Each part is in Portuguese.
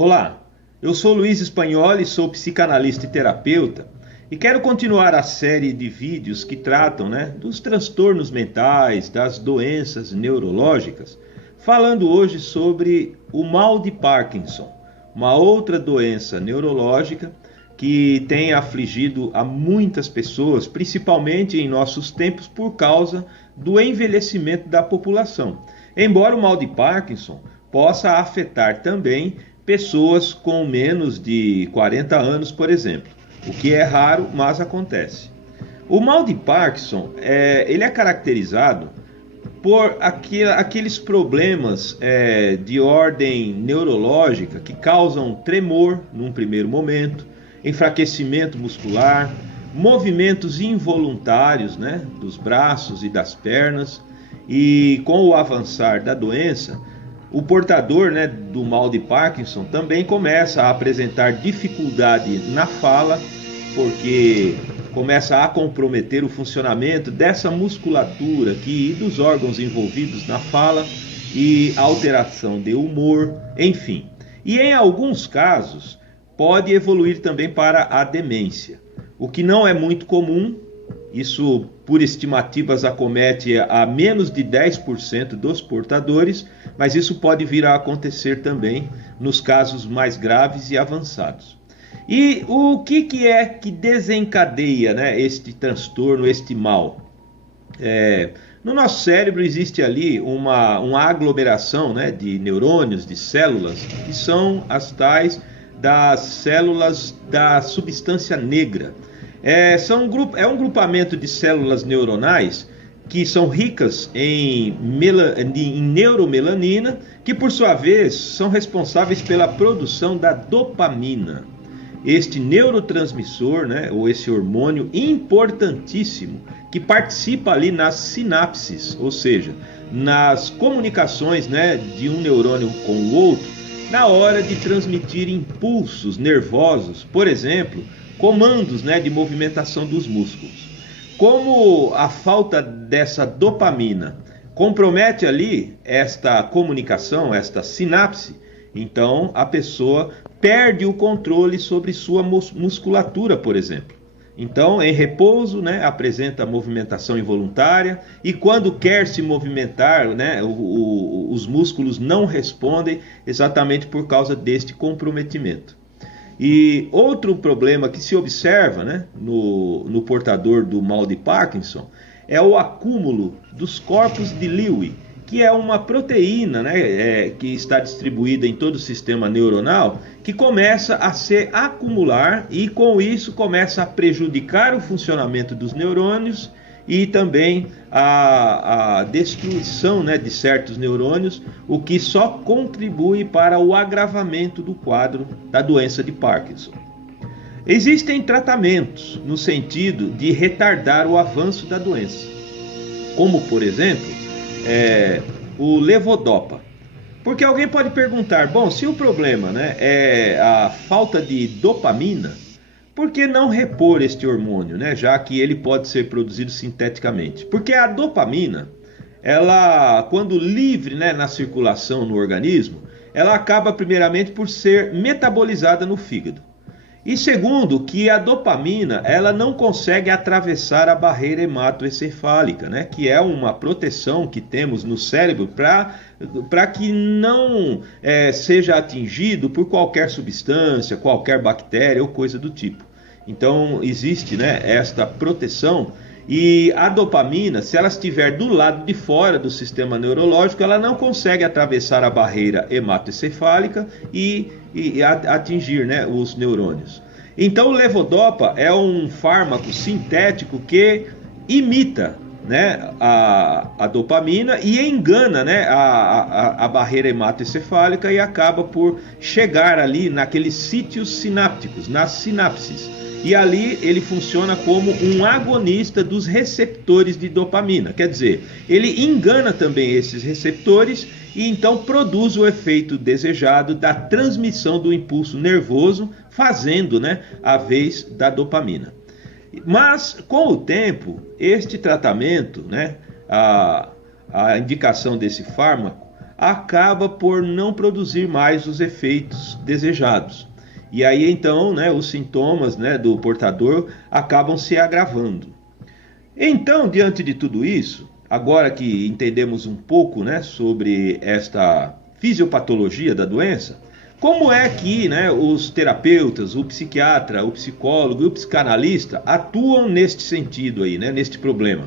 Olá, eu sou Luiz Spagnoli, sou psicanalista e terapeuta e quero continuar a série de vídeos que tratam, dos transtornos mentais, das doenças neurológicas, falando hoje sobre o mal de Parkinson, uma outra doença neurológica que tem afligido a muitas pessoas, principalmente em nossos tempos por causa do envelhecimento da população. Embora o mal de Parkinson possa afetar também pessoas com menos de 40 anos, por exemplo, o que é raro, mas acontece. O mal de Parkinson ele é caracterizado por aqueles problemas de ordem neurológica que causam tremor num primeiro momento, enfraquecimento muscular, movimentos involuntários, dos braços e das pernas, e com o avançar da doença, o portador, do mal de Parkinson também começa a apresentar dificuldade na fala, porque começa a comprometer o funcionamento dessa musculatura e dos órgãos envolvidos na fala, e alteração de humor, enfim. E em alguns casos pode evoluir também para a demência, o que não é muito comum. Isso, por estimativas, acomete a menos de 10% dos portadores, mas isso pode vir a acontecer também nos casos mais graves e avançados. E o que é que desencadeia, este transtorno, este mal? No nosso cérebro existe ali uma aglomeração, de neurônios, de células, que são as tais das células da substância negra. É um grupamento de células neuronais que são ricas em neuromelanina, que por sua vez são responsáveis pela produção da dopamina. Este neurotransmissor, ou esse hormônio importantíssimo, que participa ali nas sinapses, ou seja, nas comunicações, de um neurônio com o outro, na hora de transmitir impulsos nervosos, por exemplo, comandos, de movimentação dos músculos. Como a falta dessa dopamina compromete ali esta comunicação, esta sinapse, então a pessoa perde o controle sobre sua musculatura, por exemplo. Então, em repouso, apresenta movimentação involuntária, e quando quer se movimentar, os músculos não respondem, exatamente por causa deste comprometimento. E outro problema que se observa, no portador do mal de Parkinson, é o acúmulo dos corpos de Lewy, que é uma proteína, que está distribuída em todo o sistema neuronal, que começa a se acumular e com isso começa a prejudicar o funcionamento dos neurônios e também a destruição, de certos neurônios, o que só contribui para o agravamento do quadro da doença de Parkinson. Existem tratamentos no sentido de retardar o avanço da doença, como por exemplo o levodopa. Porque alguém pode perguntar, bom, se o problema é a falta de dopamina, por que não repor este hormônio, já que ele pode ser produzido sinteticamente? Porque a dopamina, ela, quando livre, na circulação no organismo, ela acaba primeiramente por ser metabolizada no fígado. E segundo, que a dopamina ela não consegue atravessar a barreira hematoencefálica, que é uma proteção que temos no cérebro para que não seja atingido por qualquer substância, qualquer bactéria ou coisa do tipo. Então existe esta proteção, e a dopamina, se ela estiver do lado de fora do sistema neurológico, ela não consegue atravessar a barreira hematoencefálica e atingir os neurônios. Então o levodopa é um fármaco sintético que imita a dopamina e engana a barreira hematoencefálica e acaba por chegar ali naqueles sítios sinápticos, nas sinapses. E ali ele funciona como um agonista dos receptores de dopamina. Quer dizer, ele engana também esses receptores e então produz o efeito desejado da transmissão do impulso nervoso, fazendo a vez da dopamina. Mas com o tempo, este tratamento, a indicação desse fármaco, acaba por não produzir mais os efeitos desejados. E aí então, né, os sintomas, né, do portador acabam se agravando. Então, diante de tudo isso, agora que entendemos um pouco, né, sobre esta fisiopatologia da doença, como é que, né, os terapeutas, o psiquiatra, o psicólogo e o psicanalista atuam neste sentido aí, né, neste problema?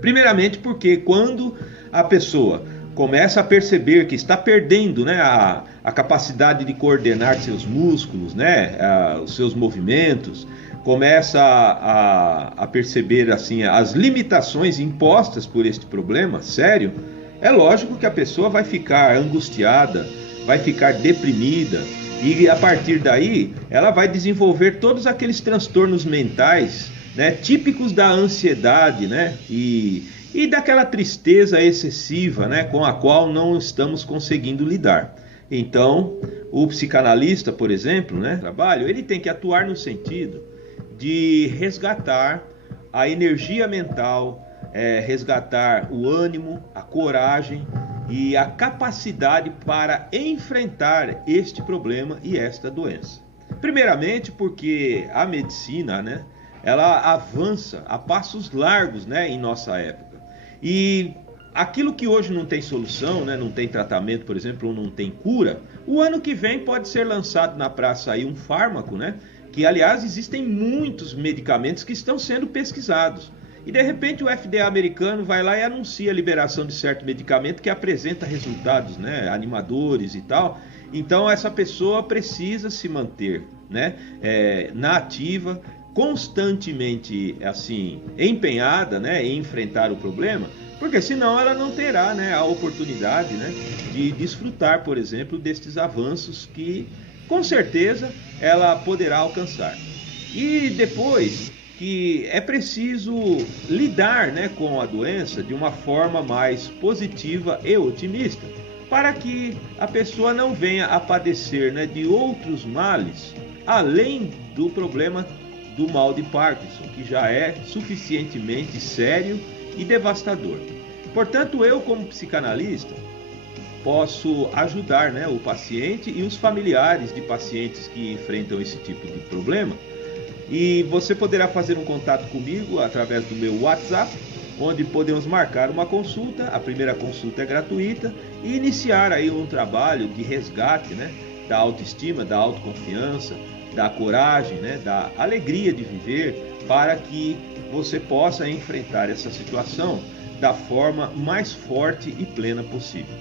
Primeiramente porque quando a pessoa começa a perceber que está perdendo, né, a capacidade de coordenar seus músculos, né, os seus movimentos, começa a perceber assim as limitações impostas por este problema sério, é lógico que a pessoa vai ficar angustiada, vai ficar deprimida e a partir daí ela vai desenvolver todos aqueles transtornos mentais, né, típicos da ansiedade, né, e daquela tristeza excessiva, né, com a qual não estamos conseguindo lidar. Então, o psicanalista, por exemplo, né, trabalho, ele tem que atuar no sentido de resgatar a energia mental, resgatar o ânimo, a coragem e a capacidade para enfrentar este problema e esta doença. Primeiramente porque a medicina, né, ela avança a passos largos, né, em nossa época. E aquilo que hoje não tem solução, né, não tem tratamento, por exemplo, ou não tem cura, o ano que vem pode ser lançado na praça aí um fármaco, né, que aliás existem muitos medicamentos que estão sendo pesquisados. E de repente o FDA americano vai lá e anuncia a liberação de certo medicamento que apresenta resultados, né, animadores e tal. Então essa pessoa precisa se manter, né, na ativa, constantemente assim empenhada, né, em enfrentar o problema, porque senão ela não terá, né, a oportunidade, né, de desfrutar, por exemplo, destes avanços que com certeza ela poderá alcançar. E depois que é preciso lidar, né, com a doença de uma forma mais positiva e otimista, para que a pessoa não venha a padecer, né, de outros males, além do problema do mal de Parkinson, que já é suficientemente sério e devastador. Portanto, eu como psicanalista posso ajudar, né, o paciente e os familiares de pacientes que enfrentam esse tipo de problema. E você poderá fazer um contato comigo através do meu WhatsApp, onde podemos marcar uma consulta. A primeira consulta é gratuita e iniciar aí um trabalho de resgate, né, da autoestima, da autoconfiança, da coragem, né, da alegria de viver, para que você possa enfrentar essa situação da forma mais forte e plena possível.